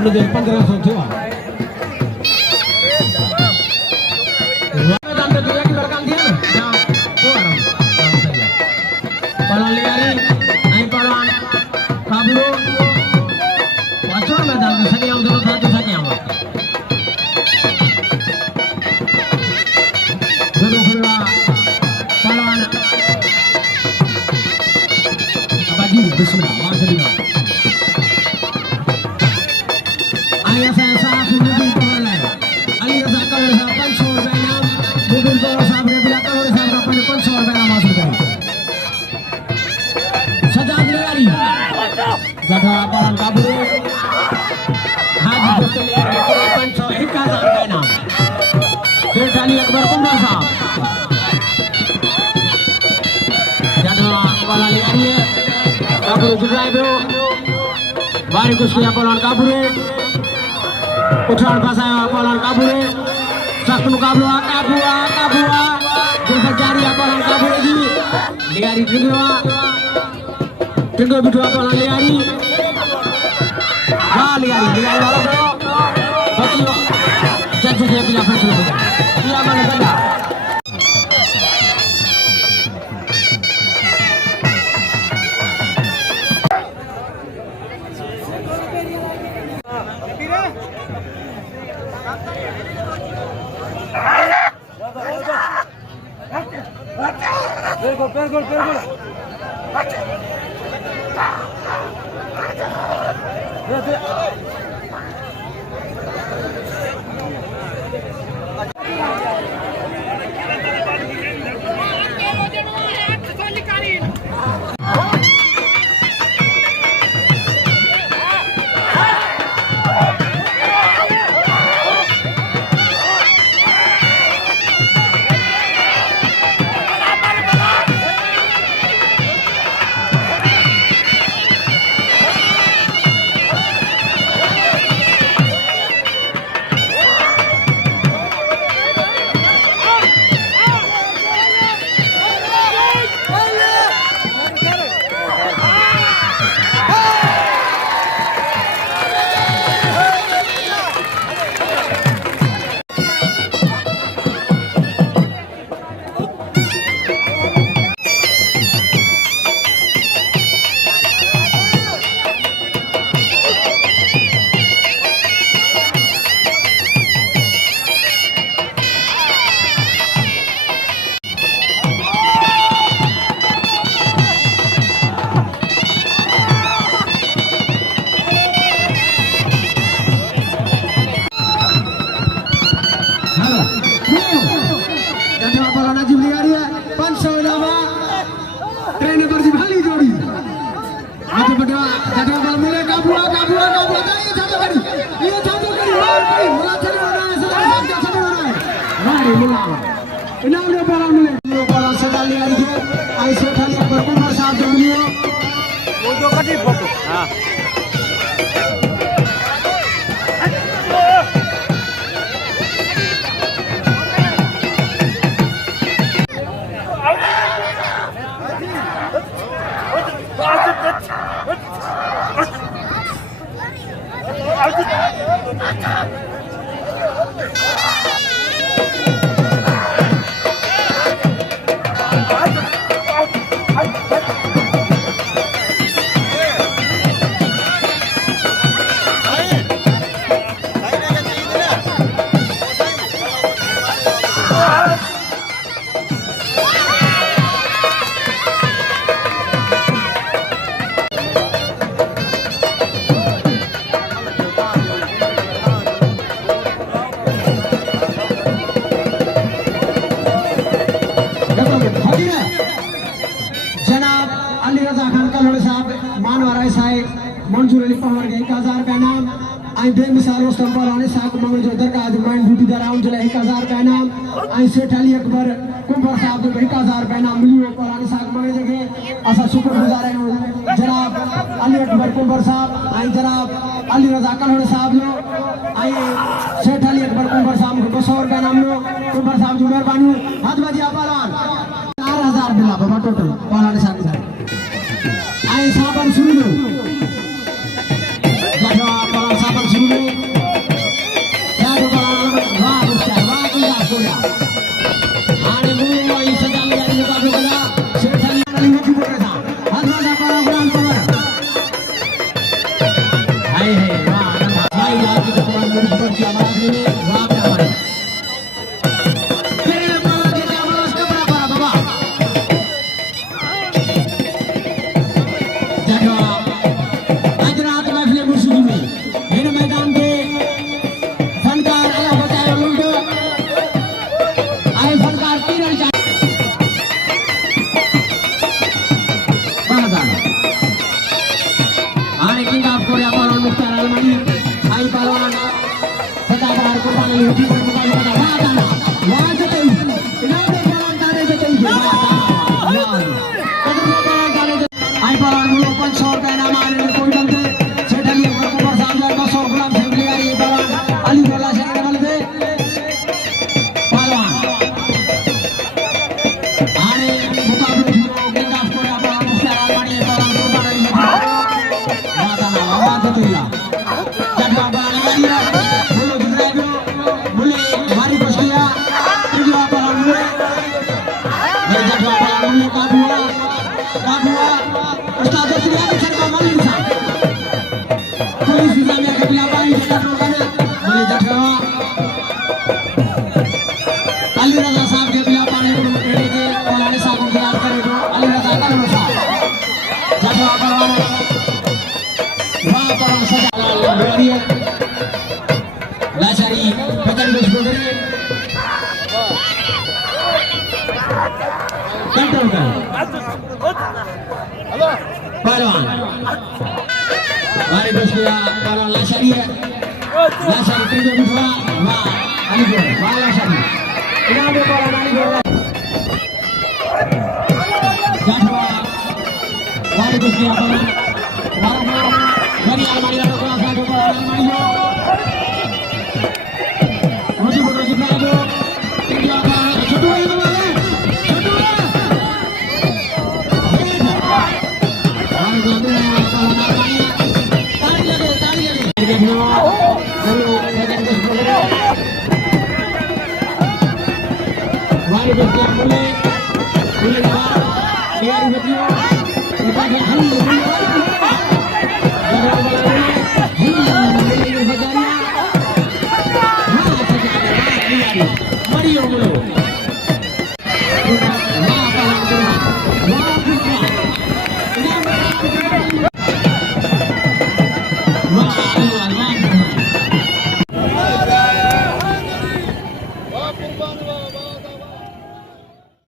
udah jadi 1500 jiwa. Palang liari, naik palang kabur, bocor medan saja yang dulu satu saja yang dulu pula palang bagi Bismillah masa dia. Ayah saya saat mobil boleh, alih zakar oleh 500 rupiah, mobil boleh sampai belakang oleh 500 rupiah masuk dari. Gada palang kabur Haji Busteliar Panco Eka Zambena Serdani Akbar Kumar Sahab Gada palang liari kabur Juraibu Bari Kuskuya palang kabur Uthar Basaya palang kabur Satu mukabla kabua Jasa jari palang kabur lagi liari kedua Tengok berdua palang liari liari malam dulu bagi janji dia bila betul dia mana benda Pergol. मंजूर अली पवार के 1000 का नाम आई बेमिसाल रोस्तम पलाने साहब मंगल जोधर का mind duty दराउन जले 1000 का नाम आई सेठ अली अकबर कुंभर साहब को 1000 का नाम मिलियो पलाने साहब मंगल जगह असा शुक्रगुजार है जनाब अली अकबर कुंभर साहब आई जनाब अली रजा कलोड़े साहब लो आई सेठ अली अकबर कुंभर साहब को 200 का नाम लो कुंभर साहब जी मेहरबानी हाथ बजी पलान 4000 बिला बाबा टोटल पलाने साहब आई साहब शुरू लो साहब शुरू Hai hai, wah, hai lagi ketuan murid persiapan ini, wah berapa? Kira kalau kita bolos ke berapa, Bapak? Jaga, ajrat महफिल मुर्शिदी में, इन मैदान के फनकार अल्लाह बचाए उनको, आए फनकार तीन जाए, बाज़ार, आने किंग आपको या मुख्तार अलमानी आई पहलवान सदाबहार कुर्बानी हुई कुर्बानी का वादाना वहां से तई इनाम दे पहलवान तारे से तई वादाना कदम पहलवान तारे से आई पहलवान मुझे 500 रुपए इनाम आने में कोई डर से सेठली ऊपर साहब जा 200 गुलाम फैमिली आ रही पहलवान अली बोला शरीफ के बल पे पहलवान आने मुकाबले किंग आपको या पहलवान मुख्तार अलमानी पहलवान कुर्बानी वादाना आवाज तुला जगह बालवाड़िया बोलो गुजरात बोले हमारी बसिया तुझे पहलवान मुझे ये जगह पहलवान मुझे काबुआ उस्ताद तुझे आगे चल कर मालूम था कोई सीधा में कपिला बाई जगह रोकने बोले जगह अली रजा साहब के पिला पानी को मेरे के पहलवान साहब को याद करे तो अली रजा का नाम साहब जगह पहलवान वहाँ पर सजा लड़िया लाचारी पकड़ बस बगड़े कंट्रोल कर पहलवान हमारे दोस्त का पहलवान लाचारी है लाचारी तीनों बिठवा वाह अलीगढ़ वाह लाचारी इनाम दे पहलवान अलीगढ़ जाठवा हमारे दोस्त का पहलवान Mari almari ada kelas ada almari yo. Maju berdoa lagi. Tinggi apa? Kedua itu mana? Kedua. Mari gabung apa almari? Tarik lagi. Dulu saya terus berdoa. Mari berdoa mulai. Mulai apa? Biar video. Kita hal